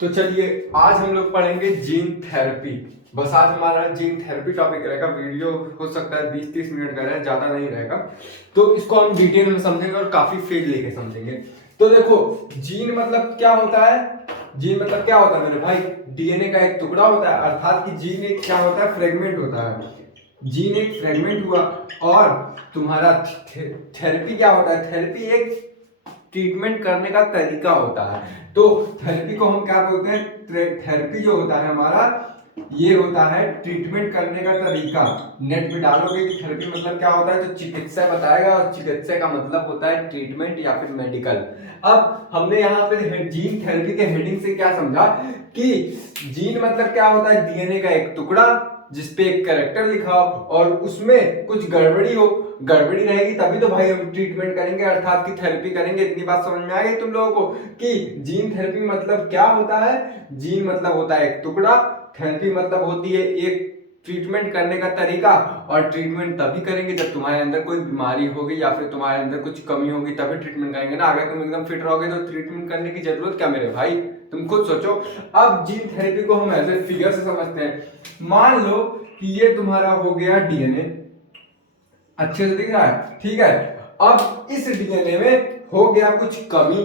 तो चलिए आज हम लोग पढ़ेंगे जीन थेरेपी। बस आज हमारा जीन थेरेपी टॉपिक रहेगा। वीडियो हो सकता है 20-30 मिनट का रहे, ज्यादा नहीं रहेगा। तो इसको हम डिटेल में समझेंगे और काफी फील लेके समझेंगे। तो देखो, जीन मतलब क्या होता है। जीन मतलब क्या होता है मेरे भाई? डीएनए का एक टुकड़ा होता है, अर्थात कि जीन एक क्या होता है, फ्रेगमेंट होता है। जीन एक फ्रेगमेंट हुआ। और तुम्हारा थेरेपी क्या होता है? थेरेपी एक ट्रीटमेंट करने का तरीका होता है। तो थेरेपी को हम क्या बोलते हैं? थेरेपी जो होता है हमारा, ये होता है ट्रीटमेंट करने का तरीका। नेट पे डालोगे कि थेरेपी मतलब क्या होता है तो चिकित्सा बताएगा, और चिकित्सा का मतलब होता है ट्रीटमेंट या फिर मेडिकल। अब हमने यहाँ पे जीन थेरेपी के हेडिंग से क्या समझा कि जीन मतलब क्या होता है? डीएनए का एक टुकड़ा जिसपे एक कैरेक्टर लिखा हो और उसमें कुछ गड़बड़ी हो। गड़बड़ी रहेगी तभी तो भाई हम ट्रीटमेंट करेंगे, अर्थात की थेरेपी करेंगे। इतनी बात समझ में आ गई तुम लोगों को कि जीन थेरेपी मतलब क्या होता है? जीन मतलब होता है एक टुकड़ा, थेरेपी मतलब होती है एक ट्रीटमेंट करने का तरीका। और ट्रीटमेंट तभी करेंगे जब तुम्हारे अंदर कोई बीमारी होगी या फिर तुम्हारे अंदर कुछ कमी होगी, तभी ट्रीटमेंट करेंगे ना। अगर तुम एकदम फिट रहोगे तो ट्रीटमेंट करने की जरूरत क्या मेरे भाई? तुम खुद सोचो। अब जीन थेरेपी को हम ऐसे फिगर से समझते हैं। मान लो कि ये तुम्हारा हो गया डीएनए, अच्छे से दिख रहा है, ठीक है। अब इस डीएनए में हो गया कुछ कमी,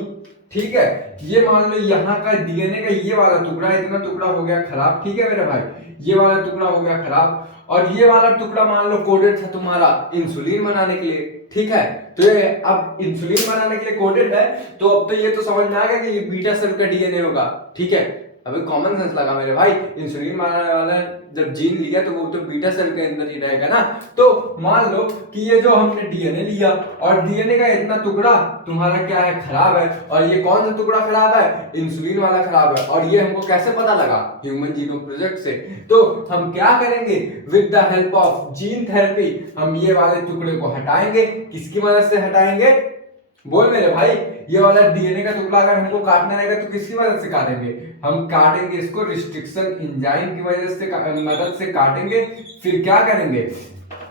ठीक है। ये मान लो यहाँ का डीएनए का ये वाला टुकड़ा, इतना टुकड़ा हो गया खराब, ठीक है मेरे भाई। ये वाला टुकड़ा हो गया खराब, और ये वाला टुकड़ा मान लो कोडेड था तुम्हारा इंसुलिन बनाने के लिए, ठीक है। तो ये अब इंसुलिन बनाने के लिए कोडेड है, तो अब तो ये तो समझ में आ गया कि ये बीटा सेल का डीएनए होगा, ठीक है। अभी कॉमन सेंस लगा मेरे भाई। इंसुलिन बनाने वाला जब जीन लिया तो वो तो बीटा सेल के अंदर ही रहेगा ना। तो मान लो कि ये जो हमने डीएनए लिया और डीएनए का इतना टुकड़ा तुम्हारा क्या है, खराब है। और ये कौन सा टुकड़ा खराब है? इंसुलिन वाला खराब है। और ये हमको कैसे पता लगा? ह्यूमन जीनोम प्रोजेक्ट से। तो हम क्या करेंगे? With the help of gene therapy हम ये वाले टुकड़े को हटाएंगे। किसकी मदद से हटाएंगे? बोल मेरे भाई। ये वाला डीएनए का टुकड़ा अगर हमको काटना रहेगा तो किसकी मदद से काटेंगे? हम काटेंगे इसको रिस्ट्रिक्शन एंजाइम की वजह से, मदद से काटेंगे। फिर क्या करेंगे?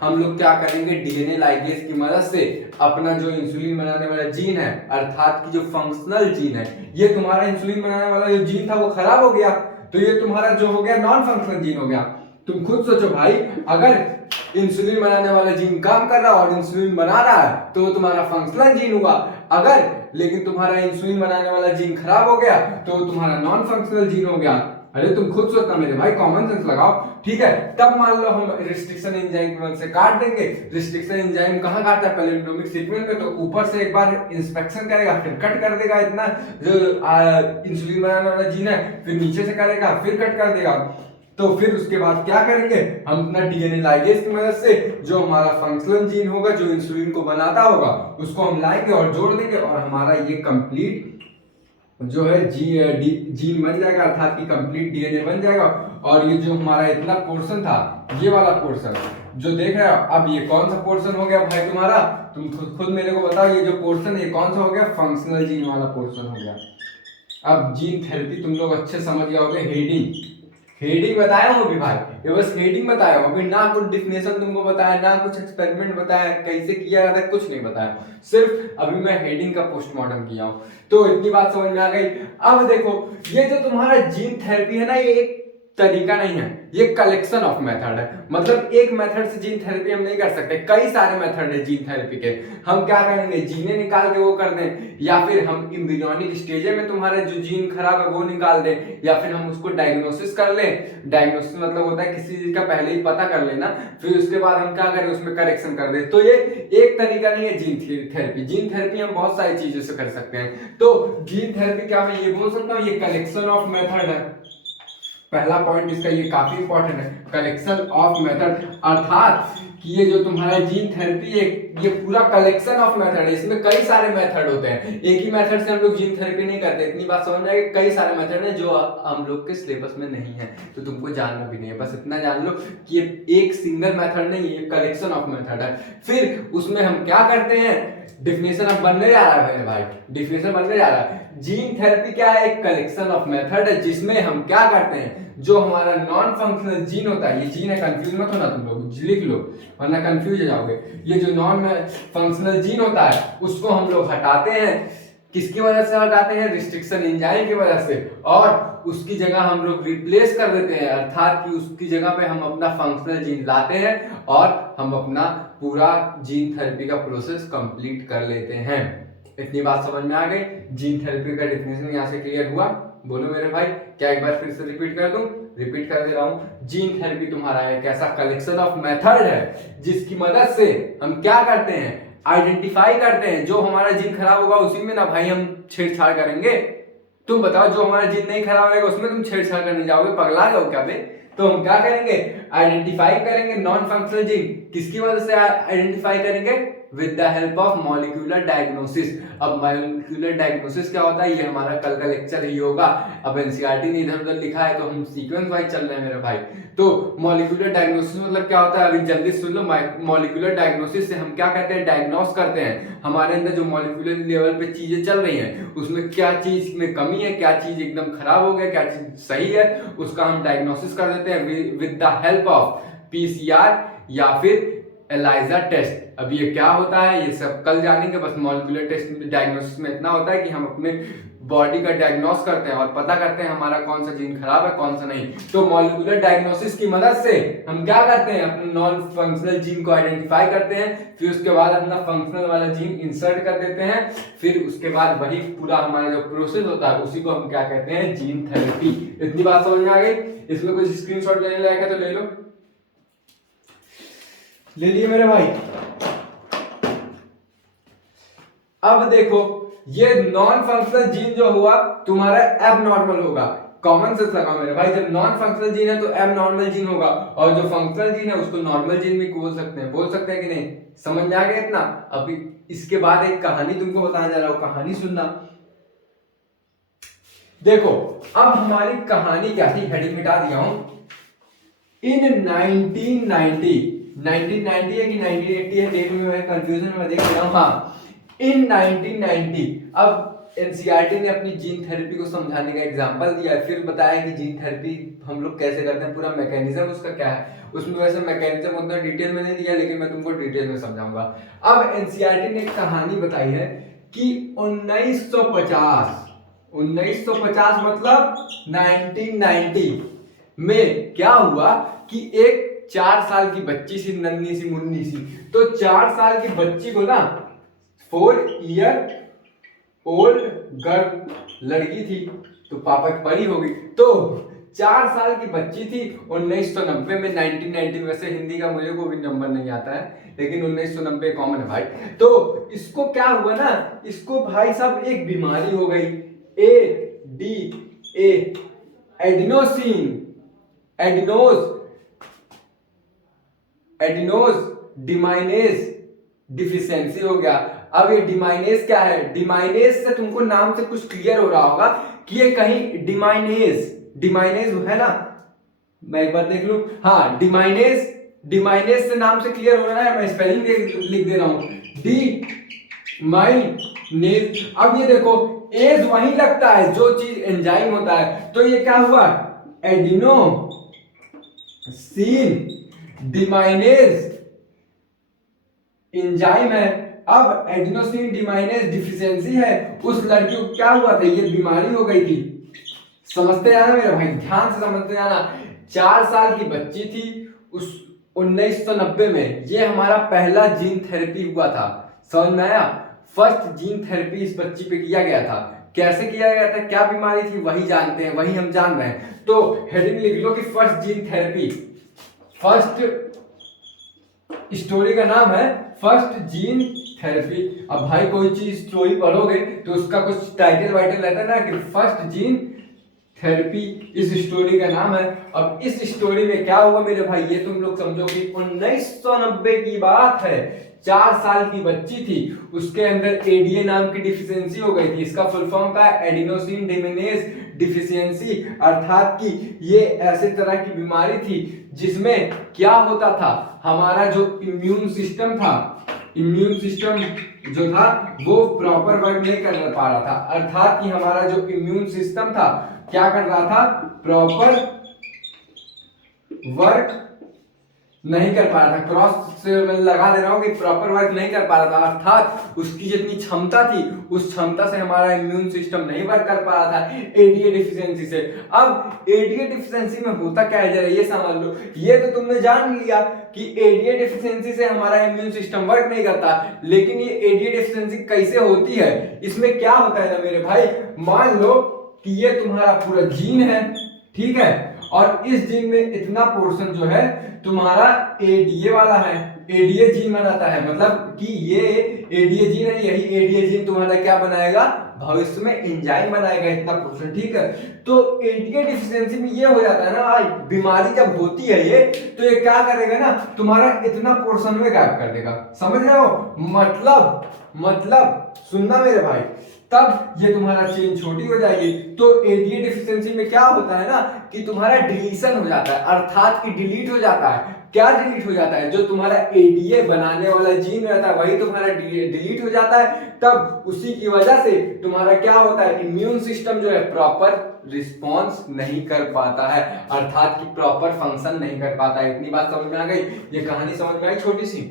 हम लोग क्या करेंगे? डीएनए लाइगेज की मदद से अपना जो इंसुलिन बनाने वाला जीन है, अर्थात की जो फंक्शनल जीन है, ये तुम्हारा इंसुलिन बनाने वाला जो जीन था वो खराब हो गया, तो ये तुम्हारा जो हो गया नॉन फंक्शनल जीन हो गया। तुम खुद सोचो भाई, अगर इंसुलिन बनाने वाला जीन काम कर रहा है और इंसुलिन बना रहा है तो तुम्हारा फंक्शनल जीन हुआ। अगर लेकिन तुम्हारा इंसुलिन बनाने वाला जीन खराब हो गया तो तुम्हारा नॉन फंक्शनल जीन हो गया। अरे तुम खुद सोचना मेरे भाई, कॉमन सेंस लगाओ, ठीक है। तब मान लो हम रिस्ट्रिक्शन एंजाइम की मदद से काट देंगे। रिस्ट्रिक्शन एंजाइम कहाँ काटता है? पहले एंडोमिक सीक्वेंस में, तो ऊपर से एक बार इंस्पेक्शन करेगा, फिर कट कर देगा इतना जो इंसुलिन बनाने वाला जीन है, फिर नीचे से करेगा, फिर कट कर देगा। तो फिर उसके बाद क्या करेंगे? हम अपना डीएनए लाइगेज की मदद से जो हमारा फंक्शनल जीन होगा, जो इंसुलिन को बनाता होगा, उसको हम लाएंगे और जोड़ देंगे, और हमारा ये कंप्लीट जो है जीन बन जाएगा, अर्थात कि कंप्लीट डीएनए बन जाएगा। और ये जो हमारा इतना पोर्शन था, ये वाला पोर्शन जो देख रहे हो, अब ये कौन सा पोर्शन हो गया भाई तुम्हारा? तुम खुद मेरे को बताओ, ये जो पोर्शन है ये कौन सा हो गया? फंक्शनल जीन वाला पोर्शन हो गया। अब जीन थेरेपी तुम लोग अच्छे समझ गए होगे। हेडिंग हेडिंग बताया हूँ अभी भाई, ये बस हेडिंग बताया हूँ अभी, ना कुछ डिफिनेशन तुमको बताया, ना कुछ एक्सपेरिमेंट बताया, कैसे किया जाता है कुछ नहीं बताया। सिर्फ अभी मैं हेडिंग का पोस्टमार्टम किया हूँ। तो इतनी बात समझ में आ गई। अब देखो, ये जो तुम्हारा जीन थेरेपी है ना, ये एक तरीका नहीं है, ये कलेक्शन ऑफ मेथड है। मतलब एक मेथड से जीन थेरेपी हम नहीं कर सकते, कई सारे मेथड है जीन थेरेपी के। हम क्या करेंगे? जीने निकाल के वो कर दें, या फिर हम एम्ब्रियोनिक स्टेज में तुम्हारे जो जीन खराब है वो निकाल दें, या फिर हम उसको डायग्नोसिस कर लें। डायग्नोसिस मतलब होता है किसी चीज का पहले ही पता कर लेना, फिर उसके बाद हम क्या करें? उसमें करेक्शन कर दें। तो ये एक तरीका नहीं है जीन थेरेपी। जीन थेरेपी हम बहुत सारी चीजों से कर सकते हैं। तो जीन थेरेपी क्या मैं ये बोल सकता हूँ, ये कलेक्शन ऑफ मेथड है। पहला पॉइंट इसका ये काफी इंपॉर्टेंट है, कलेक्शन ऑफ मेथड, अर्थात कि ये जो तुम्हारा जीन थेरेपी है ये पूरा कलेक्शन ऑफ मेथड है। इसमें कई सारे मेथड होते हैं, एक ही मेथड से हम लोग जीन थेरेपी नहीं करते। इतनी बात समझ में आएगी, कई सारे मेथड है जो हम लोग के सिलेबस में नहीं है, तो तुमको जानना भी नहीं है। बस इतना जान लो कि ये एक सिंगल मेथड नहीं है, ये कलेक्शन ऑफ मेथड है। फिर उसमें हम क्या करते हैं? डिफिनेशन अब बनने जा रहा है मेरे भाई, डिफिनेशन बनने जा रहा है। जीन थेरेपी क्या है? एक कलेक्शन ऑफ मेथड है जिसमें हम क्या करते हैं? जो हमारा नॉन फंक्शनल जीन होता है, ये जीन है, कंफ्यूज मत होना तुम लोग, लिख लो वरना कंफ्यूज हो जाओगे। ये जो नॉन फंक्शनल जीन होता है उसको हम लोग हटाते हैं, किसकी वजह से हटाते हैं? रिस्ट्रिक्शन एंजाइम की वजह से, और उसकी जगह हम लोग रिप्लेस कर देते हैं, अर्थात कि उसकी जगह पे हम अपना फंक्शनल जीन लाते हैं और हम अपना पूरा जीन थेरेपी का प्रोसेस कंप्लीट कर लेते हैं। इतनी बात समझ में आ गई? जीन थेरेपी का डेफिनेशन यहाँ से क्लियर हुआ? बोलो मेरे भाई, क्या एक बार फिर से रिपीट कर दूं? रिपीट कर दे रहा हूं। जीन थेरेपी तुम्हारा एक ऐसा कलेक्शन ऑफ मेथड है जिसकी मदद से हम क्या करते हैं? आइडेंटिफाई करते हैं। जो हमारा जीन खराब होगा उसी में ना भाई हम छेड़छाड़ करेंगे। तुम बताओ, जो हमारा जीन नहीं खराब रहेगा उसमें तुम छेड़छाड़ करने जाओगे? पगला जाओ क्या बे? तो हम क्या करेंगे? आइडेंटिफाई करेंगे नॉन फंक्शनल जीन। किसकी वजह से आइडेंटिफाई करेंगे? With the help of molecular diagnosis. अब मॉलिक्यूलर डायग्नोसिस क्या होता है, ये हमारा कल का लेक्चर ही होगा। अब एनसीईआरटी ने इधर उधर लिखा है तो हम सीक्वेंस वाइज चल रहे हैं मेरे भाई। तो मॉलिक्यूलर डायग्नोसिस मतलब क्या होता है, अभी जल्दी सुन लो। मॉलिक्यूलर डायग्नोसिस से हम क्या कहते हैं? डायग्नोस करते हैं हमारे अंदर जो मॉलिक्यूलर लेवल पे चीजें चल रही हैं उसमें क्या चीज में कमी है, क्या चीज एकदम खराब हो गया, क्या चीज सही है, उसका हम डायग्नोसिस कर देते हैं with the help of PCR या फिर एलाइजा टेस्ट। अब ये क्या होता है ये सब कल जानेंगे। बस मॉलिक्यूलर टेस्ट डायग्नोसिस में इतना होता है कि हम अपने बॉडी का डायग्नोस करते हैं और पता करते हैं हमारा कौन सा जीन खराब है कौन सा नहीं। तो मॉलिक्यूलर डायग्नोसिस की मदद से हम क्या करते हैं? अपने नॉन फंक्शनल जीन को आइडेंटिफाई करते हैं, फिर उसके बाद अपना फंक्शनल वाला जीन इंसर्ट कर देते हैं, फिर उसके बाद वही पूरा हमारा जो प्रोसेस होता है उसी को हम क्या कहते हैं? Gene therapy. इतनी बात समझ में आ गई? इसमें कुछ स्क्रीनशॉट लेने लायक है तो ले लो। ले लिए मेरे भाई? अब देखो, ये नॉन फंक्शनल जीन जो हुआ तुम्हारा एबनॉर्मल होगा। कॉमन सेंस लगा मेरे भाई, जब नॉन फंक्शनल जीन है तो एबनॉर्मल जीन होगा, और जो फंक्शनल जीन है उसको नॉर्मल जीन भी बोल सकते हैं। बोल सकते हैं कि नहीं? समझ में आ गया इतना? अभी इसके बाद एक कहानी तुमको बताने जा रहा हूं, कहानी सुनना। देखो, अब हमारी कहानी क्या थी, हेडिंग मिटा दिया हूं। इन 1990 है कि 1980 है, डेट में मैं कंफ्यूजन में देख रहा हूं। हाँ, इन 1990। अब एनसीईआरटी ने अपनी जीन थेरेपी को समझाने का एग्जांपल दिया, फिर बताया कि जीन थेरेपी हम लोग कैसे करते हैं, पूरा मैकेनिज्म उसका क्या है। उसमें वैसे मैकेनिज्म उतना डिटेल में नहीं दिया, लेकिन मैं तुमको डिटेल में समझाऊंगा। अब एनसीईआरटी ने एक कहानी बताई है कि 1950 मतलब 1990 में क्या हुआ कि एक 4 साल की बच्ची सी, नन्ही सी मुन्नी सी, तो 4 साल की बच्ची को ना 4 ईयर ओल्ड गर्ल लड़की थी, तो पापा की परी हो गई। तो 4 साल की बच्ची थी 1990 में। 1990 वैसे हिंदी का मुझे को भी नंबर नहीं आता है, लेकिन 1990 कॉमन है भाई। तो इसको क्या हुआ ना, इसको भाई साहब एक बीमारी हो गई, ADA, एडिनोज डिमाइनेज डिफिशियंसी हो गया। अब ये डिमाइनेज क्या है? डिमाइनेज से तुमको नाम से कुछ क्लियर हो रहा होगा कि ये कहीं डिमाइनेज है ना, मैं एक बार देख लूं। हाँ, डिमाइनेज से नाम से क्लियर हो रहा है, मैं स्पेलिंग लिख दे रहा हूं, डिमाइनेज। अब ये देखो, एज वही लगता है जो चीज एंजाइम होता है, तो ये क्या हुआ? एडिनोसिन डिमाइनेज एंजाइम है। अब एडिनोसिन डिमाइनेज डिफिशियंसी है, उस लड़की को क्या हुआ था? ये बीमारी हो गई थी। समझते जाना मेरे भाई, ध्यान से समझते जाना। 4 साल की बच्ची थी उस 1990 में, ये हमारा पहला जीन थेरेपी हुआ था। समझ में आया? फर्स्ट जीन थेरेपी इस बच्ची पे किया गया था। कैसे किया गया था, क्या बीमारी थी, वही जानते हैं, वही हम जान रहे हैं। तो हेडिंग लिख लो कि first gene therapy. First story का नाम है फर्स्ट जीन थेरेपी। अब भाई कोई चीज स्टोरी पढ़ोगे तो उसका कुछ टाइटल वाइटल रहता है ना, कि फर्स्ट जीन थेरेपी इस स्टोरी का नाम है। अब इस स्टोरी में क्या हुआ मेरे भाई, ये तुम लोग समझो कि 1990 की बात है। 4 साल की बच्ची थी, उसके अंदर एडीए नाम की डिफिशियंसी हो गई थी। इसका फुल फॉर्म का एडिनोसिन डिमेनेज डिफिशियंसी, अर्थात कि ये ऐसे तरह की बीमारी थी जिसमें क्या होता था, हमारा जो इम्यून सिस्टम था, इम्यून सिस्टम जो था वो प्रॉपर वर्क नहीं कर पा रहा था। अर्थात कि हमारा जो इम्यून सिस्टम था क्या कर रहा था? प्रॉपर वर्क नहीं कर पा रहा था, क्रॉस से मैं लगा दे रहा हूँ कि प्रॉपर वर्क नहीं कर पा रहा था, अर्थात उसकी जितनी क्षमता थी उस क्षमता से हमारा इम्यून सिस्टम नहीं वर्क कर पा रहा था एडीए डिफिशियंसी से। अब एडीए डिफिशियंसी में होता क्या है, जरा ये समझ लो। ये तो तुमने जान लिया कि एडीए डिफिशियंसी से हमारा इम्यून सिस्टम वर्क नहीं करता, लेकिन ये एडीए डिफिशियंसी कैसे होती है, इसमें क्या होता है ना मेरे भाई, मान लो कि ये तुम्हारा पूरा जीन है, ठीक है, और इस जीन में इतना पोर्शन जो है तुम्हारा एडीए वाला है, एडीए जीन बनाता है, मतलब कि ये एडीए जीन है, यही एडीए जीन तुम्हारा क्या बनाएगा, भविष्य में एंजाइम बनाएगा इतना पोर्शन, ठीक है। तो एडीए डिफिशियंसी में ये हो जाता है ना भाई, बीमारी जब होती है ये, तो ये क्या करेगा ना, तुम्हारा इतना पोर्शन में गायब कर देगा, समझ रहे हो, मतलब सुनना मेरे भाई, तब ये तुम्हारा चेन छोटी हो जाएगी। तो एडीए डिफिशियंसी में क्या होता है ना कि तुम्हारा डिलीशन हो जाता है, अर्थात कि डिलीट हो जाता है। क्या डिलीट हो जाता है, जो तुम्हारा एडीए बनाने वाला जीन रहता है वही तुम्हारा डिलीट हो जाता है। तब उसी की वजह से तुम्हारा क्या होता है, इम्यून सिस्टम जो है प्रॉपर रिस्पॉन्स नहीं कर पाता है, अर्थात कि प्रॉपर फंक्शन नहीं कर पाता है। इतनी बात समझ में आ गई, ये कहानी समझ में आई छोटी सी।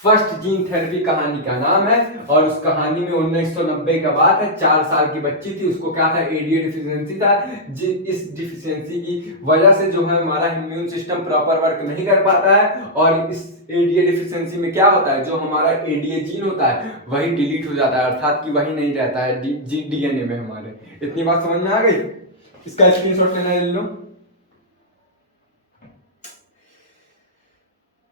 फर्स्ट जीन थेरेपी कहानी का नाम है, और उस कहानी में 1990 का बात है, 4 साल की बच्ची थी, उसको क्या था, एडीए डिफिशियंसी था। इस डिफिशियंसी की वजह से जो है हमारा इम्यून सिस्टम प्रॉपर वर्क नहीं कर पाता है, और इस एडीए डिफिशियंसी में क्या होता है, जो हमारा एडीए जीन होता है वही डिलीट हो जाता है, अर्थात कि वही नहीं रहता है डीएनए में हमारे। इतनी बात समझ में आ गई, इसका स्क्रीनशॉट लेना ले लो।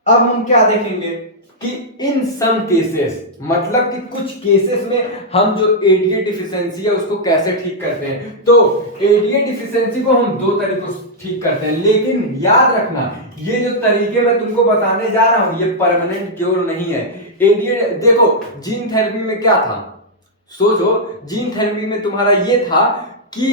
अब हम क्या देखेंगे कि इन सम केसेस, मतलब कि कुछ केसेस में हम जो एडीए डिफिशियंसी है उसको कैसे ठीक करते हैं। तो एडीए डिफिशियंसी को हम 2 तरीकों से ठीक करते हैं, लेकिन याद रखना ये जो तरीके मैं तुमको बताने जा रहा हूं ये परमानेंट क्योर नहीं है। एडीए देखो, जीन थेरेपी में क्या था, सोचो, जीन थेरेपी में तुम्हारा ये था कि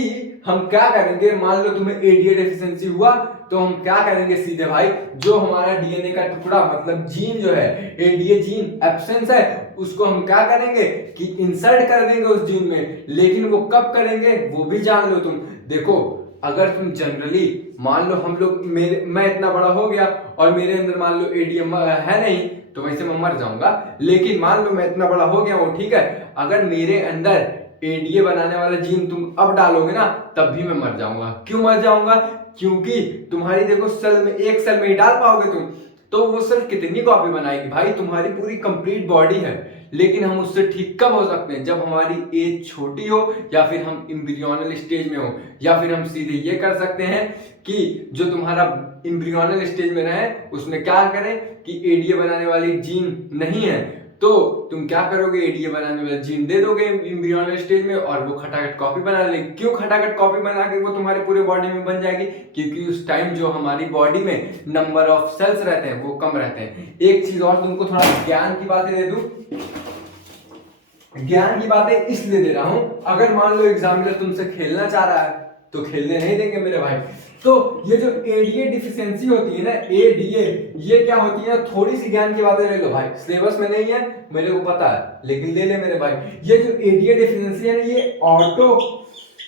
हम क्या करेंगे, मान लो तुम्हें एडीए डेफिशिएंसी हुआ तो हम क्या करेंगे सीधे भाई, जो हमारा डीएनए का टुकड़ा मतलब जीन जो है, एडीए जीन एब्सेंस है, उसको हम क्या करेंगे कि इंसर्ट कर देंगे उस जीन में। लेकिन वो कब करेंगे वो भी जान लो तुम। देखो, अगर तुम जनरली मान लो हम लोग मैं इतना बड़ा हो गया और मेरे अंदर मान लो एडीएम है नहीं, तो वैसे मैं मर जाऊंगा। लेकिन मान लो मैं इतना बड़ा हो गया हूँ, ठीक है, अगर मेरे अंदर एडीए बनाने वाला जीन तुम अब डालोगे ना, तब भी मैं मर जाऊंगा। क्यों मर जाऊंगा, क्योंकि तुम्हारी देखो सेल में, एक सेल में ही डाल पाओगे तुम, तो वो सेल कितनी कॉपी बनाएगी भाई, तुम्हारी पूरी कंप्लीट बॉडी है। लेकिन हम उससे ठीक कब हो सकते हैं, जब हमारी एज छोटी हो, या फिर हम एम्ब्रियोनल स्टेज में हो, या फिर हम सीधे ये कर सकते हैं कि जो तुम्हारा एम्ब्रियोनल स्टेज में रहे उसमें क्या करें कि एडीए बनाने वाली जीन नहीं है, तो तुम क्या करोगे, एडीए बनाने वाला जीन दे दोगे एम्ब्रियोनल स्टेज में, और वो खटाखट कॉपी बना लेगी। क्यों खटाखट कॉपी बना के वो तुम्हारे पूरे बॉडी में बन जाएगी, क्योंकि उस टाइम जो हमारी बॉडी में नंबर ऑफ सेल्स रहते हैं वो कम रहते हैं। एक चीज और तुमको थोड़ा ज्ञान की बातें दे दूं, ज्ञान की बातें इसलिए दे रहा हूं, अगर मान लो एग्जामिनर तुमसे खेलना चाह रहा है तो खेलने नहीं देंगे मेरे भाई। तो ये जो एडीए डिफिशियंसी होती है ना, एडीए, ये क्या होती है, थोड़ी सी ज्ञान की बातें ले लो भाई, सिलेबस में नहीं है मेरे को पता है, लेकिन ले ले मेरे भाई। ये जो एडीए डिफिशियंसी है ना, ये ऑटोसोमल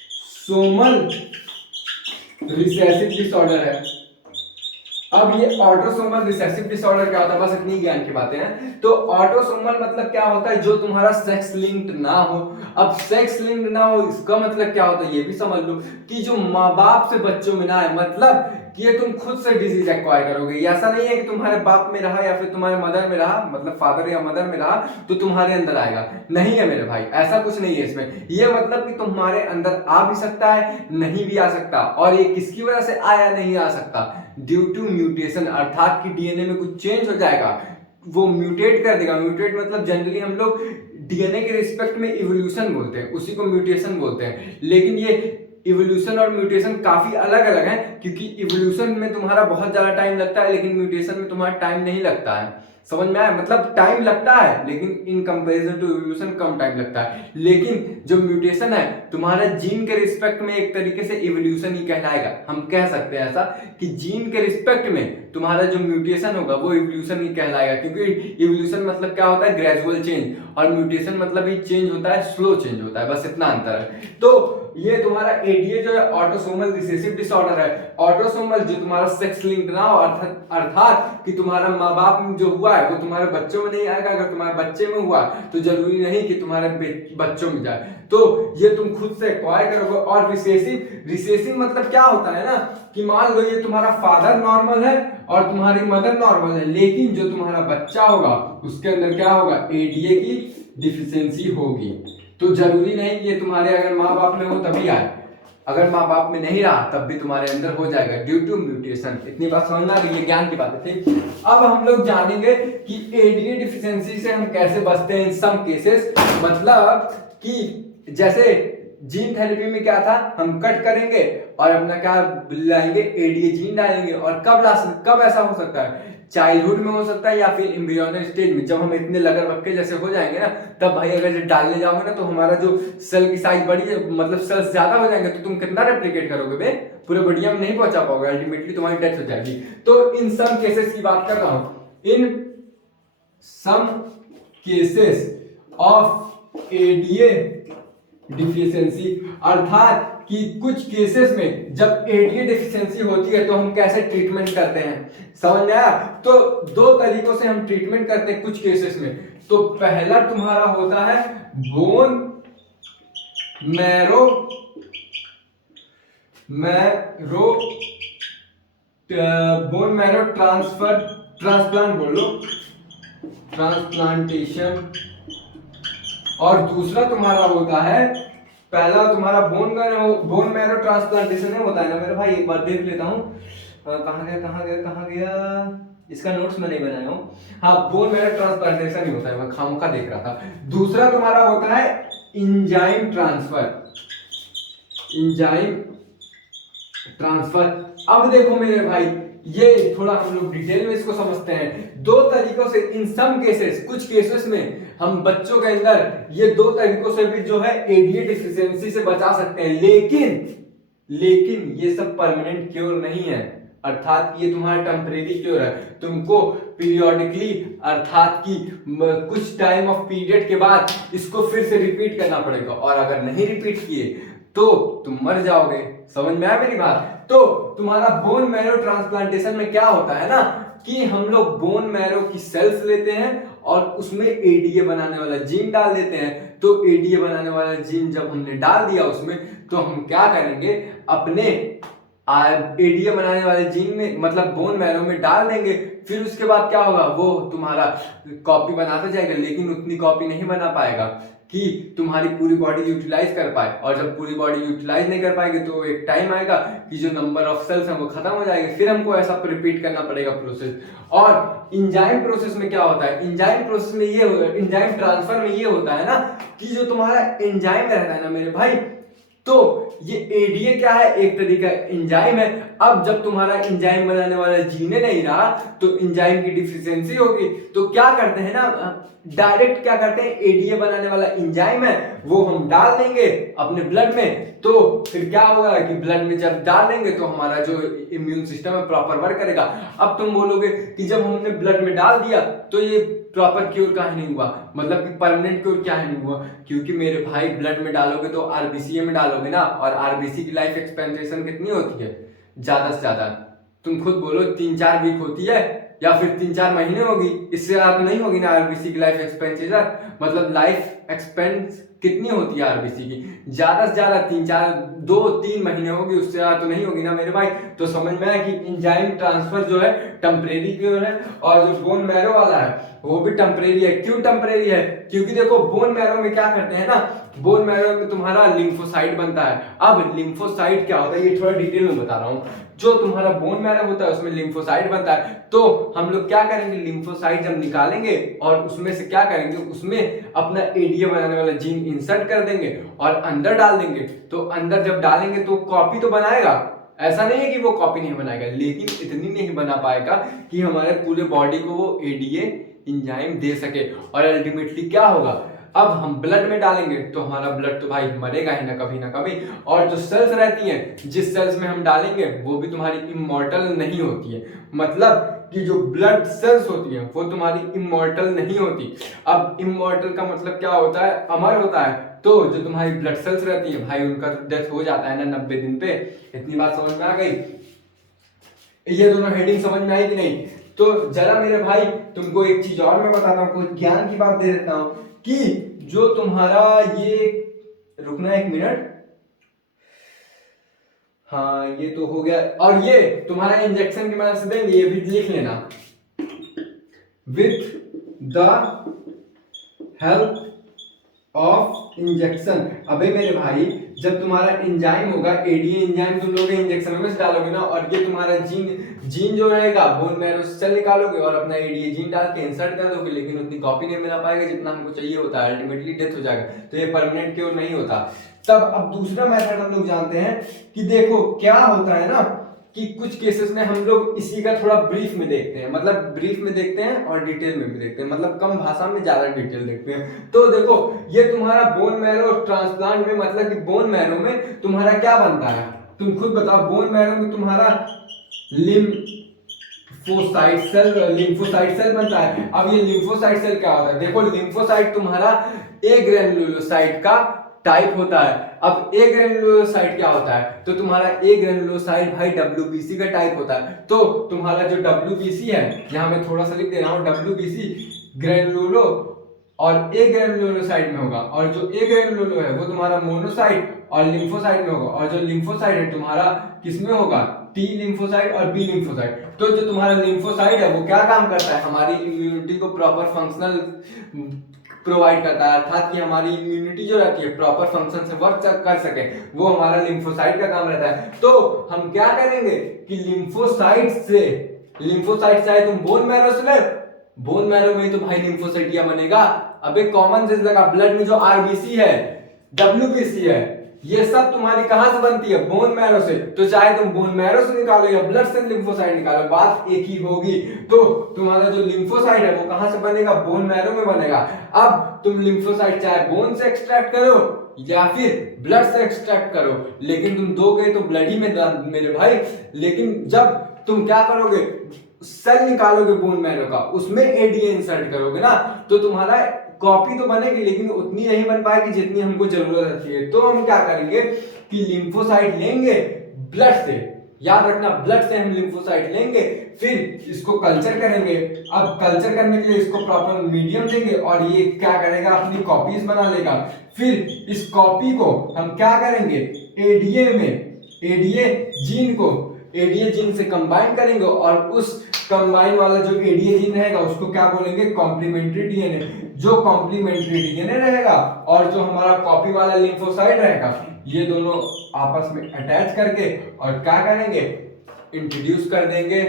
रिसेसिव डिसऑर्डर है। अब ये ऑटोसोमल रिसेसिव डिसऑर्डर क्या होता है, बस इतनी ज्ञान की बातें हैं। तो ऑटोसोमल मतलब क्या होता है, जो तुम्हारा सेक्स लिंक्ड ना हो। अब सेक्स लिंक्ड ना हो इसका मतलब क्या होता है ये भी समझ लो, कि जो माँ बाप से बच्चों में ना है, मतलब कि ये तुम खुद से डिजीज एक्वायर करोगे। ऐसा नहीं है कि तुम्हारे बाप में रहा या फिर तुम्हारे मदर में रहा, मतलब फादर या मदर में रहा तो तुम्हारे अंदर आएगा, नहीं है मेरे भाई, ऐसा कुछ नहीं है इसमें। ये मतलब कि तुम्हारे अंदर आ भी सकता है, नहीं भी आ सकता। और ये किसकी वजह से आया नहीं आ सकता, ड्यू टू म्यूटेशन, अर्थात कि डीएनए में कुछ चेंज हो जाएगा, वो म्यूटेट कर देगा। म्यूटेट मतलब जनरली हम लोग डीएनए के रिस्पेक्ट में इवोल्यूशन बोलते हैं, उसी को म्यूटेशन बोलते हैं। लेकिन ये इवोल्यूशन और म्यूटेशन काफी अलग अलग है, क्योंकि इवोल्यूशन में तुम्हारा बहुत ज्यादा टाइम लगता है, लेकिन म्यूटेशन में तुम्हारा टाइम नहीं लगता है। समझ में आया? मतलब टाइम लगता है, लेकिन इन कंपैरिजन टू इवोल्यूशन कम टाइम लगता है। लेकिन जो म्यूटेशन है तुम्हारा जीन के रिस्पेक्ट में एक तरीके से इवोल्यूशन ही कहलाएगा। हम कह सकते हैं ऐसा कि जीन के रिस्पेक्ट में तुम्हारा जो म्यूटेशन होगा वो इवोल्यूशन ही कहलाएगा, क्योंकि इवोल्यूशन मतलब क्या होता है, ग्रेजुअल चेंज, और म्यूटेशन मतलब ही चेंज होता है, स्लो चेंज होता है, बस इतना अंतर है। तो ये तुम्हारा एडीए जो है ऑटोसोमल रिसेसिव डिसऑर्डर है। ऑटोसोमल जो तुम्हारा सेक्स लिंक्ड ना हो, अर्थात कि तुम्हारा माँ बाप में जो हुआ है वो तुम्हारे बच्चों में नहीं आएगा। अगर तुम्हारे बच्चे में हुआ तो जरूरी नहीं कि तुम्हारे बच्चों में जाए, तो ये तुम खुद से एक्वायर करोगे। और रिसेसिव मतलब क्या होता है ना कि मान लो ये तुम्हारा फादर नॉर्मल है और तुम्हारी मदर नॉर्मल है, लेकिन जो तुम्हारा बच्चा होगा उसके अंदर क्या होगा, एडीए की डिफिशियंसी होगी। तो जरूरी नहीं ये तुम्हारे अगर माँ बाप में हो तभी आए, अगर माँ बाप में नहीं रहा तब भी तुम्हारे अंदर हो जाएगा ड्यू टू म्यूटेशन। इतनी बात समझना, ये ज्ञान की बात है। ठीक, अब हम लोग जानेंगे कि एडीए डिफिशियंसी से हम कैसे बचते हैं इन सम केसेस। मतलब कि जैसे जीन थेरेपी में क्या था, हम कट करेंगे और अपना क्या लाएंगे, एडीए जीन डालेंगे। और कब ऐसा हो सकता है, चाइल्डहुड में हो सकता है या फिर एम्ब्रियोनिक स्टेज में, जब हम इतने लगर बक्के जैसे हो जाएंगे ना, तब भाई अगर ये डालने जाओगे ना तो हमारा जो सेल की साइज बड़ी है, मतलब सेल्स ज्यादा हो जाएंगे, तो तुम कितना रेप्लिकेट करोगे बे, पूरे बढ़िया में नहीं पहुंचा पाओगे, अल्टीमेटली तुम्हारी डेथ हो जाएगी। तो इन सम केसेस की बात कर रहा हूं, in some cases of ADA deficiency, अर्थात कि कुछ केसेस में जब एडीए डिफिशियंसी होती है तो हम कैसे ट्रीटमेंट करते हैं, समझ में आया? तो दो तरीकों से हम ट्रीटमेंट करते हैं कुछ केसेस में। तो पहला तुम्हारा होता है बोन मैरो ट्रांसप्लांट बोल लो, ट्रांसप्लांटेशन। और दूसरा तुम्हारा होता है, पहला तुम्हारा बोन मैरो ट्रांसप्लांटेशन है, होता है ना मेरे भाई, एक बार देख लेता हूँ कहाँ गया, इसका नोट्स मैं नहीं बनाया हूँ। हाँ, बोन मैरो ट्रांसप्लांटेशन ही होता है, मैं खामखा देख रहा था। दूसरा तुम्हारा होता है इंजाइम ट्रांसफर। अब देखो मेरे भाई, ये थोड़ा हम लोग डिटेल में इसको समझते हैं। दो तरीकों से, इन सम केसेस, कुछ केसेस में हम बच्चों के अंदर ये दो तरीकों से भी जो है एडीए डिफिशियंसी से बचा सकते हैं, लेकिन ये सब परमानेंट क्योर नहीं है, अर्थात ये तुम्हारा टेम्परेरी क्योर है। तुमको पीरियोडिकली, अर्थात कि कुछ टाइम ऑफ पीरियड के बाद इसको फिर से रिपीट करना पड़ेगा, और अगर नहीं रिपीट किए तो तुम मर जाओगे। समझ में आया मेरी बात? तो तुम्हारा बोन मैरो ट्रांसप्लांटेशन में क्या होता है ना कि हम लोग बोन मैरो की सेल्स लेते हैं और उसमें एडीए बनाने वाला जीन डाल देते हैं। तो एडीए बनाने वाला जीन जब हमने डाल दिया उसमें, तो हम क्या करेंगे, अपने एडीए बनाने वाले जीन में, मतलब बोन मैरो में डाल देंगे। फिर उसके बाद क्या होगा, वो तुम्हारा कॉपी बनाता जाएगा, लेकिन उतनी कॉपी नहीं बना पाएगा कि तुम्हारी पूरी बॉडी यूटिलाइज कर पाए। और जब पूरी बॉडी यूटिलाइज नहीं कर पाएगी तो एक टाइम आएगा कि जो नंबर ऑफ सेल्स हैं वो खत्म हो जाएंगे, फिर हमको ऐसा रिपीट करना पड़ेगा प्रोसेस। और इंजाइम प्रोसेस में क्या होता है, इंजाइम प्रोसेस में ये, इंजाइम ट्रांसफर में ये होता है ना कि जो तुम्हारा एंजाइम रहता है ना मेरे भाई, तो ये एडीए क्या है, एक तरीका एंजाइम है। अब जब तुम्हारा एंजाइम बनाने वाला जीने नहीं रहा तो एंजाइम की डिफिशियंसी होगी। तो क्या करते हैं ना, डायरेक्ट क्या करते हैं, एडीए बनाने वाला एंजाइम है वो हम डाल देंगे अपने ब्लड में। तो फिर क्या होगा कि ब्लड में जब डाल देंगे तो हमारा जो इम्यून सिस्टम है प्रॉपर वर्क करेगा। अब तुम बोलोगे कि जब हमने ब्लड में डाल दिया तो ये प्रॉपर क्योर काहे नहीं हुआ, मतलब कि परमानेंट क्योर क्या नहीं हुआ? क्योंकि मेरे भाई ब्लड में डालोगे तो आरबीसी में डालोगे ना, और आरबीसी की लाइफ एक्सपेक्टेशन कितनी होती है, ज्यादा से ज्यादा तुम खुद बोलो 3-4 वीक होती है या फिर 3-4 महीने होगी, इससे ज्यादा तो नहीं होगी ना आरबीसी की लाइफ एक्सपेक्टेशन। मतलब लाइफ एक्सपेंस कितनी होती है आरबीसी की, ज्यादा से ज्यादा 2-3 महीने होगी, उससे ज्यादा तो नहीं होगी ना मेरे भाई। तो समझ में आया कि एंजाइम ट्रांसफर जो है टेम्परेरी क्योर है, और जो बोन मैरो वाला है वो भी टेम्परेरी है। क्यों टेम्परेरी है? क्योंकि देखो बोन मैरो में क्या करते हैं ना, बोन मैरो में तुम्हारा लिम्फोसाइट बनता है। अब लिम्फोसाइट क्या होता है ये थोड़ा डिटेल में बता रहा हूँ। जो तुम्हारा बोन मैरो होता है उसमें लिम्फोसाइट बनता है। तो हम लोग क्या करेंगे, लिम्फोसाइट जब निकालेंगे और उसमें से क्या करेंगे, उसमें अपना एडीए बनाने वाला जीन इंसर्ट कर देंगे और अंदर डाल देंगे। तो अंदर जब डालेंगे तो कॉपी तो बनाएगा, ऐसा नहीं है कि वो कॉपी नहीं बनाएगा, लेकिन इतनी नहीं बना पाएगा कि हमारे पूरे बॉडी को वो एडीए एंजाइम दे सके। और अल्टीमेटली क्या होगा, अब हम ब्लड में डालेंगे तो हमारा ब्लड तो भाई मरेगा ही ना कभी। और जो सेल्स रहती हैं, जिस सेल्स में हम डालेंगे वो भी तुम्हारी इमॉर्टल नहीं होती है। मतलब कि जो ब्लड सेल्स होती हैं वो तुम्हारी इमॉर्टल नहीं होती। अब इमॉर्टल का मतलब क्या होता है, अमर होता है। तो जो तुम्हारी ब्लड सेल्स रहती हैं भाई, उनका तो डेथ हो जाता है ना 90 दिन पे। इतनी बात समझ में आ गई? ये दोनों हेडिंग समझ में आई कि नहीं? तो जरा मेरे भाई तुमको एक चीज और मैं बताता हूँ, कुछ ज्ञान की बात दे देता हूँ कि जो तुम्हारा ये, रुकना 1 मिनट, हाँ ये तो हो गया। और ये तुम्हारा इंजेक्शन की मदद से देंगे, ये भी लिख लेना, with the help of injection. अबे मेरे भाई जब तुम्हारा एंजाइम होगा, एडीए एंजाइम तुम लोग इंजेक्शन में से डालोगे ना, और ये तुम्हारा जीन जो रहेगा बोन मैरो से सेल निकालोगे और अपना एडीए जीन डाल के इंसर्ट कर दोगे, लेकिन उतनी कॉपी नहीं मिला पाएगा जितना हमको चाहिए होता है, अल्टीमेटली डेथ हो जाएगा। तो ये परमानेंट क्योर नहीं होता। तब अब दूसरा मेथड हम लोग जानते हैं कि देखो क्या होता है ना, कि कुछ केसेस में हम लोग इसी का थोड़ा ब्रीफ में देखते हैं, मतलब ब्रीफ में देखते हैं और डिटेल में भी देखते हैं, मतलब कम भाषा में ज्यादा डिटेल देखते हैं। तो देखो ये तुम्हारा बोन मैरो ट्रांसप्लांट में, मतलब कि बोन मैरो में तुम्हारा क्या बनता है, तुम खुद बताओ। बोन मैरो में तुम्हारा लिम्फोसाइट सेल बनता है। अब ये लिम्फोसाइट सेल क्या होता है, देखो लिम्फोसाइट तुम्हारा ए ग्रेनुलोसाइट का टाइप होता है। अब ए ग्रेनुलोसाइट क्या होता है, तो तुम्हारा ए ग्रेनुलोसाइट भाई डब्ल्यूबीसी का टाइप होता है। तो तुम्हारा जो डब्ल्यूबीसी है, यहां मैं थोड़ा सा लिख दे रहा हूं, डब्ल्यूबीसी ग्रेनुलो और ए ग्रेनुलोसाइट में होगा, और जो ए ग्रेनुलो है वो तुम्हारा मोनोसाइट और लिम्फोसाइट में होगा, और जो लिम्फोसाइट है तुम्हारा किसमें होगा, टी लिम्फोसाइट और बी लिम्फोसाइट। तो जो तुम्हारा लिम्फोसाइट है वो क्या काम करता है, हमारी इम्यूनिटी को प्रॉपर फंक्शनल प्रोवाइड करता है, अर्थात कि हमारी इम्यूनिटी जो रहती है प्रॉपर फंक्शन से वर्क कर सके, वो हमारा लिम्फोसाइट का काम रहता है। तो हम क्या करेंगे कि लिम्फोसाइट चाहे तुम बोन मैरो से ले, बोन मैरो में ही तो भाई लिम्फोसाइटिया बनेगा। अब एक कॉमन सेंस लगा, ब्लड में जो आरबीसी है, डब्ल्यूबीसी है, ये सब तुम्हारी कहां से बनती है, बोन मैरो से। तो चाहे तुम बोन मैरो से निकालो या ब्लड से लिम्फोसाइट निकालो, बात एक ही होगी। तो तुम्हारा जो लिम्फोसाइट है वो कहां से बनेगा, बोन मैरो में बनेगा। अब तुम लिम्फोसाइट चाहे बोन से एक्सट्रैक्ट करो या फिर ब्लड से एक्सट्रैक्ट करो, लेकिन तुम दोगे तो ब्लड ही में मेरे भाई। लेकिन जब तुम क्या करोगे, सेल निकालोगे बोन मैरो का, उसमें एडीए इंसर्ट करोगे ना, तो तुम्हारा कॉपी तो बनेगी लेकिन उतनी नहीं बन पाएगी जितनी हमको जरूरत रहती है। तो हम क्या करेंगे कि लिम्फोसाइट लेंगे ब्लड से, याद रखना ब्लड से हम लिम्फोसाइट लेंगे, फिर इसको कल्चर करेंगे। अब कल्चर करने के लिए इसको प्रॉपर मीडियम देंगे और ये क्या करेगा, अपनी कॉपीज बना लेगा। फिर इस कॉपी को हम क्या करेंगे, एडीए जीन से कंबाइन करेंगे, और उस कंबाइन वाला जो एडीए जीन रहेगा उसको क्या बोलेंगे, कॉम्प्लीमेंट्री डीएनए। जो कॉम्प्लीमेंट्री डीएनए रहेगा और जो हमारा कॉपी वाला लिम्फोसाइट रहेगा, ये दोनों आपस में अटैच करके और क्या करेंगे, इंट्रोड्यूस कर देंगे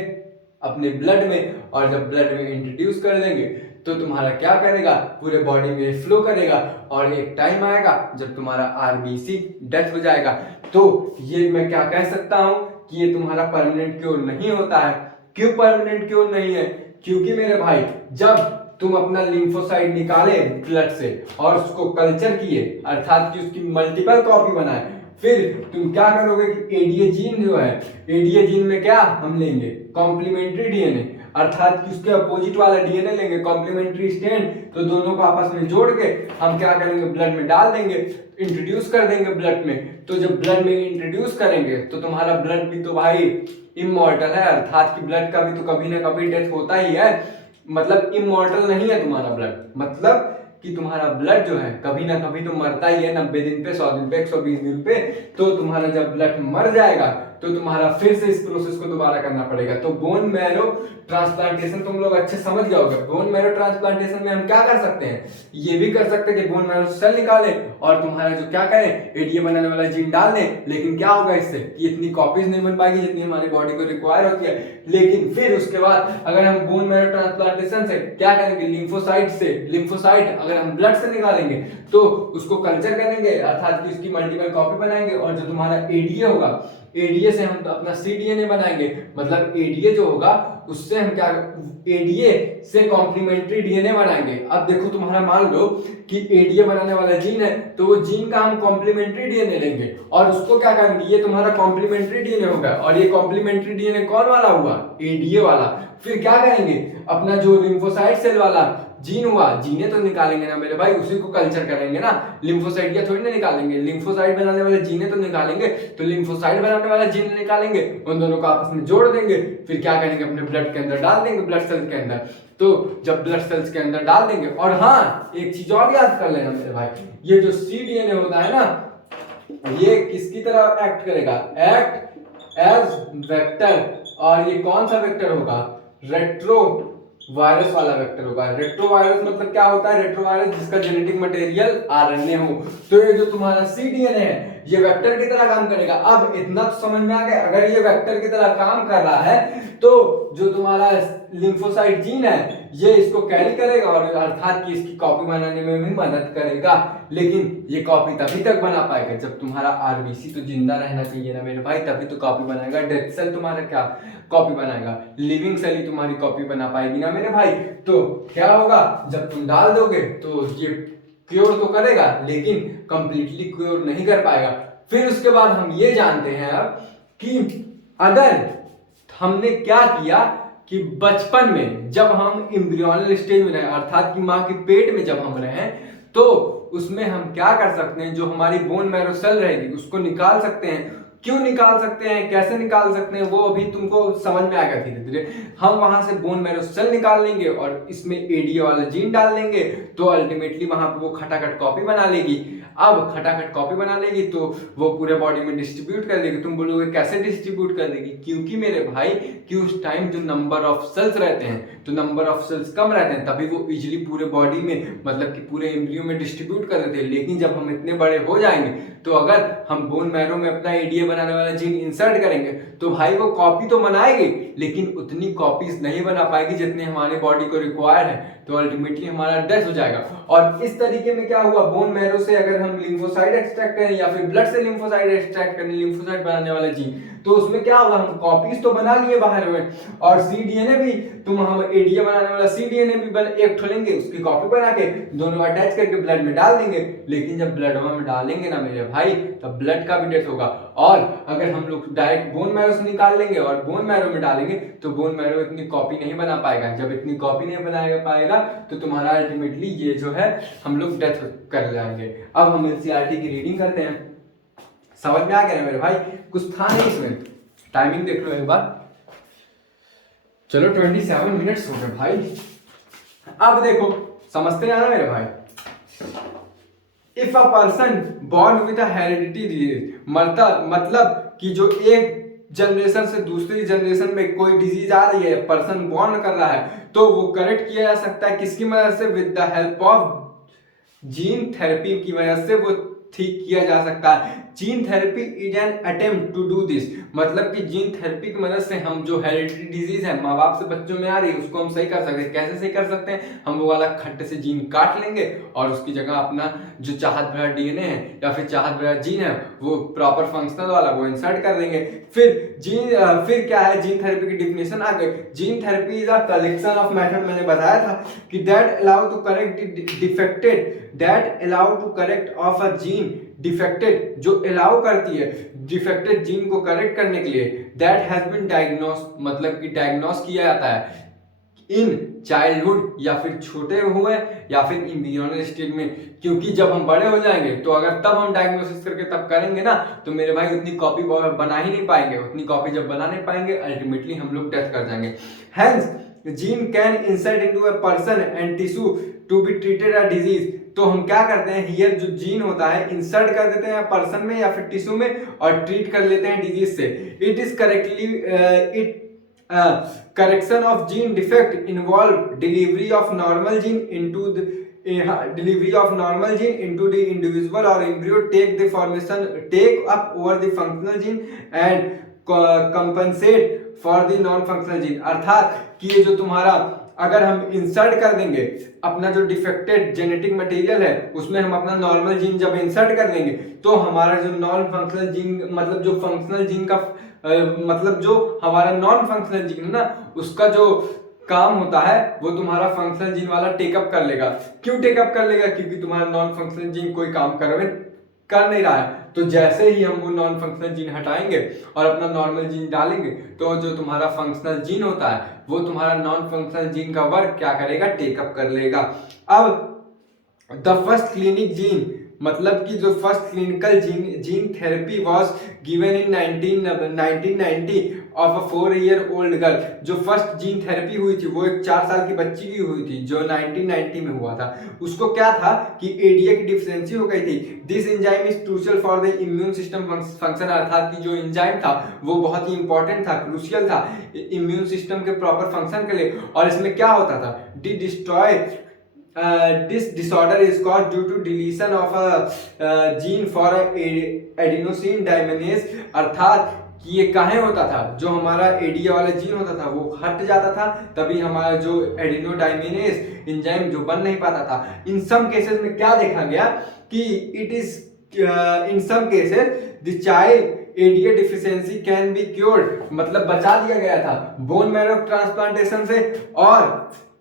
अपने ब्लड में। और जब ब्लड में इंट्रोड्यूस कर देंगे तो तुम्हारा क्या करेगा, पूरे बॉडी में फ्लो करेगा, और एक टाइम आएगा जब तुम्हारा आरबीसी डेथ हो जाएगा। तो ये मैं क्या कह सकता हूं कि ये तुम्हारा परमानेंट क्योर नहीं होता है। क्यों परमानेंट क्योर नहीं है, क्योंकि मेरे भाई जब तुम अपना लिम्फोसाइट निकाले ब्लड से और उसको कल्चर किए, अर्थात कि उसकी मल्टीपल कॉपी बनाए, फिर तुम क्या करोगे कि एडीए जीन जो है, एडीए जीन में क्या हम लेंगे, कॉम्प्लीमेंट्री डीएनए, अर्थात कि उसके अपोजिट वाला डीएनए लेंगे, कॉम्प्लीमेंट्री स्ट्रैंड। तो दोनों को आपस में जोड़ के हम क्या करेंगे, ब्लड में डाल देंगे, इंट्रोड्यूस कर देंगे ब्लड में। तो जब ब्लड में इंट्रोड्यूस करेंगे तो तुम्हारा ब्लड भी तो भाई इमॉर्टल है, अर्थात कि ब्लड का भी तो कभी ना कभी डेथ होता ही है। मतलब इमॉर्टल नहीं है तुम्हारा ब्लड, मतलब कि तुम्हारा ब्लड जो है कभी ना कभी तो मरता ही है, 90 दिन पे, 100 दिन पे, 120 दिन पे। तो तुम्हारा जब ब्लड मर जाएगा तो तुम्हारा फिर से इस प्रोसेस को दोबारा करना पड़ेगा। तो बोन मैरो ट्रांसप्लांटेशन तुम लोग अच्छे समझ गए होगे। बोन मैरो ट्रांसप्लांटेशन में हम क्या कर सकते हैं, ये भी कर सकते हैं कि बोन मैरो सेल निकालें और तुम्हारा जो क्या करें, एडीए बनाने वाला जीन डाल दें। लेकिन क्या होगा इससे कि इतनी कॉपीज नहीं बन पाएगी जितनी हमारी बॉडी को रिक्वायर होती है। लेकिन फिर उसके बाद अगर हम बोन मैरो ट्रांसप्लांटेशन से क्या करेंगे, लिम्फोसाइट अगर हम ब्लड से निकालेंगे तो उसको कल्चर करेंगे, अर्थात कि उसकी मल्टीपल कॉपी बनाएंगे, और जो तुम्हारा एडीए होगा, एडीए से हम तो अपना सीडीएनए बनाएंगे। मतलब एडीए जो होगा उससे हम क्या एडीए से कॉम्प्लीमेंट्री डीएनए बनाएंगे। अब देखो तुम्हारा मान लो कि एडीए बनाने वाला जीन है, तो वो जीन का हम कॉम्प्लीमेंट्री डीएनए लेंगे और उसको क्या करेंगे, ये तुम्हारा कॉम्प्लीमेंट्री डीएनए होगा और ये कॉम्प्लीमेंट्री डीएनए कौन वाला हुआ, एडीए वाला। फिर क्या करेंगे, अपना जो लिम्फोसाइट सेल वाला जीन हुआ, जीने तो निकालेंगे ना मेरे भाई, उसी को कल्चर करेंगे ना, लिम्फोसाइट या थोड़ी ना निकालेंगे, लिम्फोसाइट बनाने वाले जीने तो निकालेंगे, तो लिम्फोसाइट बनाने वाला जीन निकालेंगे, उन दोनों को आपस में जोड़ देंगे, फिर क्या करेंगे, अपने ब्लड के अंदर डाल देंगे, ब्लड सेल्स के अंदर। तो जब ब्लड सेल्स के अंदर डाल देंगे, और हाँ एक चीज और याद कर लेना मेरे भाई, ये जो cDNA होता है ना, ये किसकी तरह एक्ट करेगा, एक्ट एज वेक्टर, और ये कौन सा वेक्टर होगा, रेट्रो वायरस वाला वेक्टर होगा। रेट्रोवायरस मतलब क्या होता है, रेट्रोवायरस जिसका जेनेटिक मटेरियल आरएनए हो। तो ये जो तुम्हारा cDNA है ये वेक्टर की तरह काम करेगा। अब इतना तो समझ में आ गया, अगर ये वेक्टर की तरह काम कर रहा है तो जो तुम्हारा लिम्फोसाइट जीन है ये इसको कैरी करेगा और अर्थात कि इसकी कॉपी बनाने में भी मदद करेगा। लेकिन ये कॉपी तभी तक बना पाएगा जब तुम्हारा आरबीसी तो जिंदा रहना चाहिए ना मेरे भाई, तभी तो कॉपी बनाएगा। डेड सेल तुम्हारा क्या कॉपी बनाएगा, लिविंग सेल ही तुम्हारी कॉपी बना पाएगी ना मेरे भाई। तो क्या होगा, जब तुम डाल दोगे तो ये क्योर तो करेगा लेकिन कंप्लीटली क्योर नहीं कर पाएगा। फिर उसके बाद हम ये जानते हैं अब कि अगर हमने क्या किया कि बचपन में जब हम एम्ब्रियोनल स्टेज में रहे, अर्थात कि माँ के पेट में जब हम रहे, तो उसमें हम क्या कर सकते हैं, जो हमारी बोन मैरो सेल रहेगी उसको निकाल सकते हैं। क्यों निकाल सकते हैं, कैसे निकाल सकते हैं, वो अभी तुमको समझ में आएगा धीरे धीरे। हम वहां से बोन मैरो सेल निकाल लेंगे और इसमें एडीए वाला जीन डाल देंगे, तो अल्टीमेटली वहां पे वो खटाखट कॉपी बना लेगी। अब खटाखट कॉपी बना लेगी तो वो पूरे बॉडी में डिस्ट्रीब्यूट कर देगी। तुम बोलोगे कैसे डिस्ट्रीब्यूट कर देगी, क्योंकि मेरे भाई कि उस टाइम जो नंबर ऑफ सेल्स रहते हैं, तो नंबर ऑफ सेल्स कम रहते हैं, तभी वो इजिली पूरे बॉडी में मतलब कि पूरे एम्ब्रियो में डिस्ट्रीब्यूट कर देते हैं। लेकिन जब हम इतने बड़े हो जाएंगे तो अगर हम बोन मैरो में अपना एडीए बनाने वाला जीन इंसर्ट करेंगे तो भाई वो कॉपी तो बनाएगी लेकिन उतनी कॉपीज नहीं बना पाएगी जितनी हमारे बॉडी को रिक्वायर है, तो अल्टीमेटली हमारा डेथ हो जाएगा। और इस तरीके में क्या हुआ, बोन मैरो से अगर हम लिम्फोसाइट एक्सट्रैक्ट करें या फिर ब्लड से लिम्फोसाइट एक्सट्रैक्ट करें, लिम्फोसाइट बनाने वाला जीन, तो उसमें क्या होगा, हम कॉपीज तो बना लिए बाहर में, और cDNA भी हम एडीए बनाने वाला cDNA भी एक ठोलेंगे, उसकी कॉपी बना के दोनों अटैच करके ब्लड में डाल देंगे। लेकिन जब ब्लड में डालेंगे ना मेरे भाई, तब ब्लड का भी डेथ होगा। और अगर हम लोग डायरेक्ट बोन मैरो से निकाल लेंगे और बोन मैरो में डालेंगे तो बोन मैरो इतनी कॉपी नहीं बना पाएगा। जब इतनी कॉपी नहीं बनाएगा पाएगा तो तुम्हारा अल्टीमेटली ये जो है हम लोग डेथ कर जाएंगे। अब हम एनसीईआरटी की रीडिंग करते हैं। समझ में आ गया मेरे भाई, कुछ था नहीं इसमें। टाइमिंग देख लो एक बार, चलो 27 मिनट्स हो गए भाई। अब देखो समझते हैं ना मेरे भाई, if a person born with a heredity disease, मतलब कि जो एक जनरेशन से दूसरी जनरेशन में कोई डिजीज आ रही है, पर्सन बॉर्न कर रहा है, तो वो करेक्ट किया जा सकता है किसकी मदद से, with the help of gene therapy की वजह से वो ठीक किया जा सकता है। Gene therapy is an attempt to do this, मतलब कि जीन थेरेपी की मदद से हम जो हेरिडिटी डिजीज है माँ बाप से बच्चों में आ रही है उसको हम सही कर सकते हैं। कैसे सही कर सकते हैं, हम वो वाला खट्टे से जीन काट लेंगे और उसकी जगह अपना जो चाहत भरा डीएनए है या फिर चाहत भरा जीन है वो प्रॉपर फंक्शनल वाला वो इंसर्ट कर देंगे। फिर क्या है, जीन थेरेपी की डिफिनेशन आ गई। Gene therapy is a collection of method, मैंने बताया था कि that allow to correct of a gene defected, जो अलाउ करती है डिफेक्टेड जीन को करेक्ट करने के लिए, दैट हैज बीन डायग्नोस, मतलब कि डायग्नोस किया जाता है इन चाइल्डहुड, या फिर छोटे हुए या फिर एम्ब्रियोनल स्टेज में। क्योंकि जब हम बड़े हो जाएंगे तो अगर तब हम डायग्नोसिस करके तब करेंगे ना, तो मेरे भाई उतनी कॉपी बना ही नहीं पाएंगे। उतनी कॉपी जब बना नहीं पाएंगे अल्टीमेटली हम लोग डेथ कर जाएंगे। Hence gene can insert into a person and tissue to be treated a disease. तो हम क्या करते हैं, हियर जो जीन होता है इंसर्ट कर देते हैं पर्सन में या फिर टिश्यू में और ट्रीट कर लेते हैं डिजीज से। It is correction of gene defect involve delivery of normal gene into the individual or embryo take up over the functional gene and compensate for the non-functional gene। अर्थात कि ये जो तुम्हारा अगर हम इंसर्ट कर देंगे अपना जो डिफेक्टेड जेनेटिक मटेरियल है उसमें हम अपना नॉर्मल जीन जब इंसर्ट कर देंगे तो हमारा जो नॉन फंक्शनल जीन मतलब जो फंक्शनल जीन का मतलब जो हमारा नॉन फंक्शनल जीन है ना, उसका जो काम होता है वो तुम्हारा फंक्शनल जीन वाला टेकअप कर लेगा। क्यों टेकअप कर लेगा? क्योंकि तुम्हारा नॉन फंक्शनल जीन कोई काम कर नहीं रहा है। तो जैसे ही हम वो नॉन फंक्शनल जीन हटाएंगे और अपना नॉर्मल जीन डालेंगे, तो जो तुम्हारा फंक्शनल जीन होता है वो तुम्हारा नॉन फंक्शनल जीन का वर्क क्या करेगा? टेकअप कर लेगा। अब द फर्स्ट क्लिनिक जीन, मतलब कि जो first clinical gene therapy was given in 1990 of a 4-year old girl. जो फर्स्ट जीन थेरेपी हुई थी वो एक 4 साल की बच्ची की हुई थी, जो 1990 में हुआ था। उसको क्या था कि एडीए की डिफिशियंसी हो गई थी। This enzyme is crucial for the immune system function, अर्थात कि जो एंजाइम था वो बहुत ही इंपॉर्टेंट था, क्रूशियल था इम्यून सिस्टम के प्रॉपर फंक्शन के लिए। और इसमें क्या होता था? This disorder is caused due to deletion of a gene for adenosine deaminase, अर्थात कि ये काहे होता था? जो हमारा एडीए वाला जीन होता था वो हट जाता था, तभी हमारा जो एडिनोडाइमिनेज एंजाइम जो बन नहीं पाता था। इन सम केसेस में क्या देखा गया कि it is in some cases the child ADA deficiency can be cured, मतलब बचा दिया गया था बोन मैरो ट्रांसप्लांटेशन से। और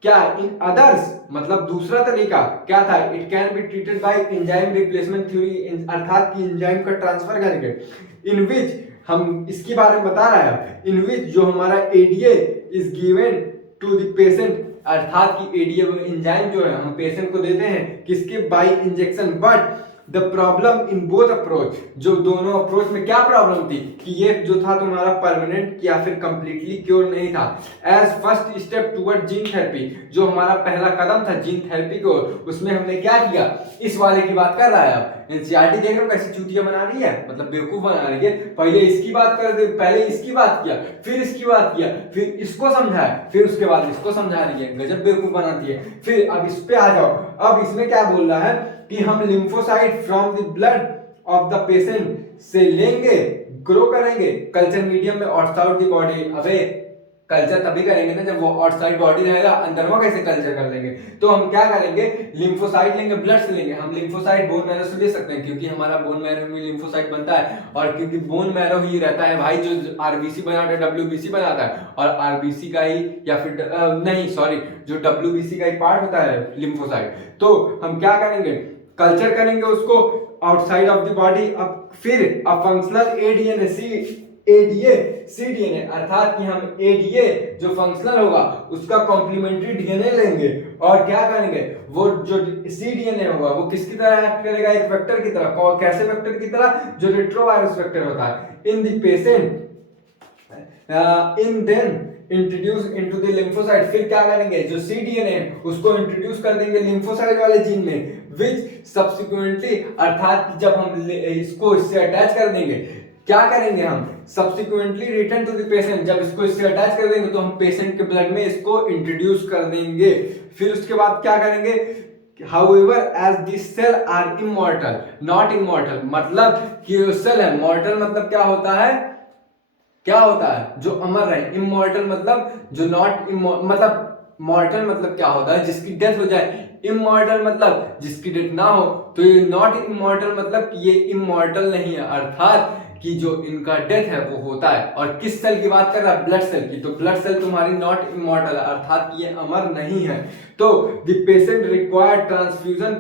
क्या इन अदर्स, मतलब दूसरा तरीका क्या था? It can be treated by enzyme replacement theory, अर्थात कि एंजाइम का ट्रांसफर करके, इन विच हम इसके बारे में बता रहे हैं, इन विच जो हमारा ADA is given to the patient, अर्थात कि एडीए एंजाइम जो है हम पेशेंट को देते हैं किसके? Bye injection. But the problem in both approach, जो दोनों अप्रोच में क्या प्रॉब्लम थी कि ये जो था तुम्हारा परमानेंट या फिर कंप्लीटली क्योर नहीं था। As first step toward gene therapy, जो हमारा पहला कदम था जीन थेरेपी को, उसमें हमने क्या किया? इस वाले की बात कर रहा है। अब एनसीईआरटी देख रहे हो कैसे चूतिया बना रही है, मतलब बेवकूफ बना रही है। पहले इसकी बात कर दे, पहले इसकी बात किया, फिर इसकी बात किया, फिर इसको समझाया, फिर उसके बाद इसको समझा रही है। गजब बेवकूफ बनाती है। फिर अब इस पे आ जाओ। अब इसमें क्या बोल रहा है कि हम lymphocyte from the blood of the patient से लेंगे, ग्रो करेंगे कल्चर मीडियम में आउटसाइड द बॉडी। अबे कल्चर तभी करेंगे ना जब वो आउटसाइड बॉडी रहेगा, अंदर वो कैसे कल्चर कर लेंगे? तो हम क्या करेंगे? लिम्फोसाइट लेंगे, ब्लड से लेंगे। हम लिम्फोसाइट बोन मैरो से ले सकते हैं क्योंकि हमारा बोन मैरो में लिम्फोसाइट बनता है, और क्योंकि बोन मैरो ही रहता है भाई जो आरबीसी बनाता है, डब्ल्यूबीसी बनाता है, और आरबीसी का ही या फिर नहीं सॉरी जो डब्ल्यूबीसी का ही पार्ट होता है लिम्फोसाइट। तो हम क्या करेंगे? कल्चर करेंगे उसको आउटसाइड ऑफ द बॉडी। अब फिर फंक्शनल एडीएनए सी डीएनए, अर्थात कि हम एडीए जो फंक्शनल होगा उसका कॉम्प्लीमेंट्री डीएनए लेंगे और क्या करेंगे? वो जो सी डीएनए होगा वो किसकी तरह एक्ट करेगा? एक वेक्टर की तरह। कैसे वेक्टर की तरह? जो रेट्रोवायरस वेक्टर होता है in the patient in then introduce into the lymphocyte. फिर क्या करेंगे? जो सी डीएनए उसको इंट्रोड्यूस कर देंगे लिम्फोसाइट वाले जीन में, विच सब्सिक्वेंटली, अर्थात जब हम इसको इससे अटैच कर देंगे, क्या करेंगे हम? Subsequently return to the patient. जब इसको इससे अटैच कर देंगे तो हम पेशेंट के ब्लड में इसको इंट्रोड्यूस कर देंगे। फिर उसके बाद क्या करेंगे? However, as these cell are immortal, not immortal, मतलब कि सेल है, मॉर्टल मतलब क्या होता है? क्या होता है? जो अमर है। इमॉर्टल मतलब जो नॉट मतलब मॉर्टल मतलब क्या होता है? जिसकी डेथ हो जाए। इमॉर्टल मतलब जिसकी डेथ ना हो। तो ये नॉट इमॉर्टल मतलब कि ये इमॉर्टल नहीं है, अर्थात कि जो इनका डेथ है वो होता है। और किस सेल की बात कर रहा है? ब्लड सेल की। तो ब्लड सेल तुम्हारी नॉट इमॉर्टल है, अर्थात कि ये अमर नहीं है। तो the patient required transfusion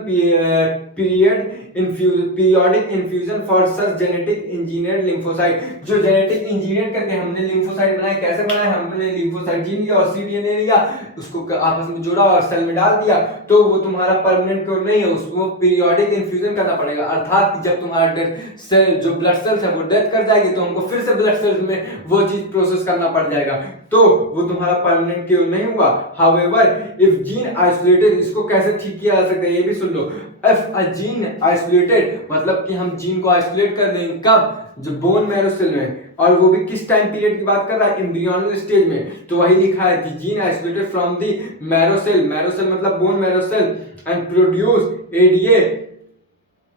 periodic infusion for such genetic engineered lymphocyte. जो जेनेटिक इंजीनियर करके हमने लिम्फोसाइट बनाए। कैसे बनाए? हमने लिम्फोसाइट जीन लिया और सीडीएनए लिया, उसको आपस में जोड़ा और सेल में डाल दिया। तो वो तुम्हारा परमानेंट क्योर नहीं है, उसको पीरियोडिक इन्फ्यूजन करना पड़ेगा। अर्थात जब तुम्हारा डेथ सेल जो ब्लड सेल्स है वो डेथ कर जाएगी तो हमको फिर से ब्लड सेल्स में वो चीज प्रोसेस करना पड़ जाएगा, तो वो तुम्हारा परमानेंट क्योर नहीं हुआ। हाउएवर इफ जीन आइसोलेटेड, इसको कैसे ठीक किया जा सकता है ये भी सुन लो। इफ अ जीन आइसोलेटेड मतलब कि हम जीन को आइसोलेट कर देंगे, कब? जो बोन मैरो सेल में, और वो भी किस टाइम पीरियड की बात कर रहा है? एम्ब्रियोनल स्टेज में। तो वही लिखा है कि gene isolated from the marrow cell मतलब bone marrow cell and produce ADA.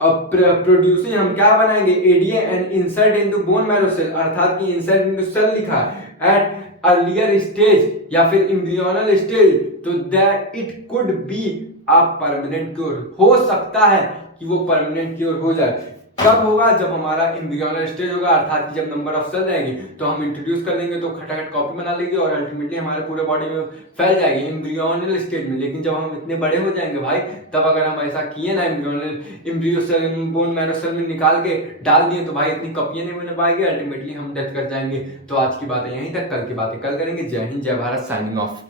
अब प्रोड्यूसिंग हम क्या बनाएंगे? ADA and insert into bone marrow cell, अर्थात कि इंसर्ट इनटू सेल लिखा है एट अर्लियर स्टेज या फिर एम्ब्रियोनल स्टेज, तो that it could be a permanent cure. हो सकता है कि वो परमानेंट क्योर हो जाए। कब होगा? जब हमारा एम्ब्रियोनल स्टेज होगा, अर्थात कि जब नंबर ऑफ सेल रहेगी तो हम इंट्रोड्यूस कर लेंगे तो खटाखट कॉपी बना लेगी और अल्टीमेटली हमारे पूरे बॉडी में फैल जाएगी एम्ब्रियोनल स्टेज में। लेकिन जब हम इतने बड़े हो जाएंगे भाई, तब अगर हम ऐसा किए ना embryo cell bone marrow cell में निकाल के डाल दिए तो भाई इतनी कॉपियां नहीं बन पाएगी, अल्टीमेटली हम डेथ कर जाएंगे। तो आज की बातें यहीं तक, कल की बातें कल करेंगे। जय हिंद, जय भारत, साइनिंग ऑफ।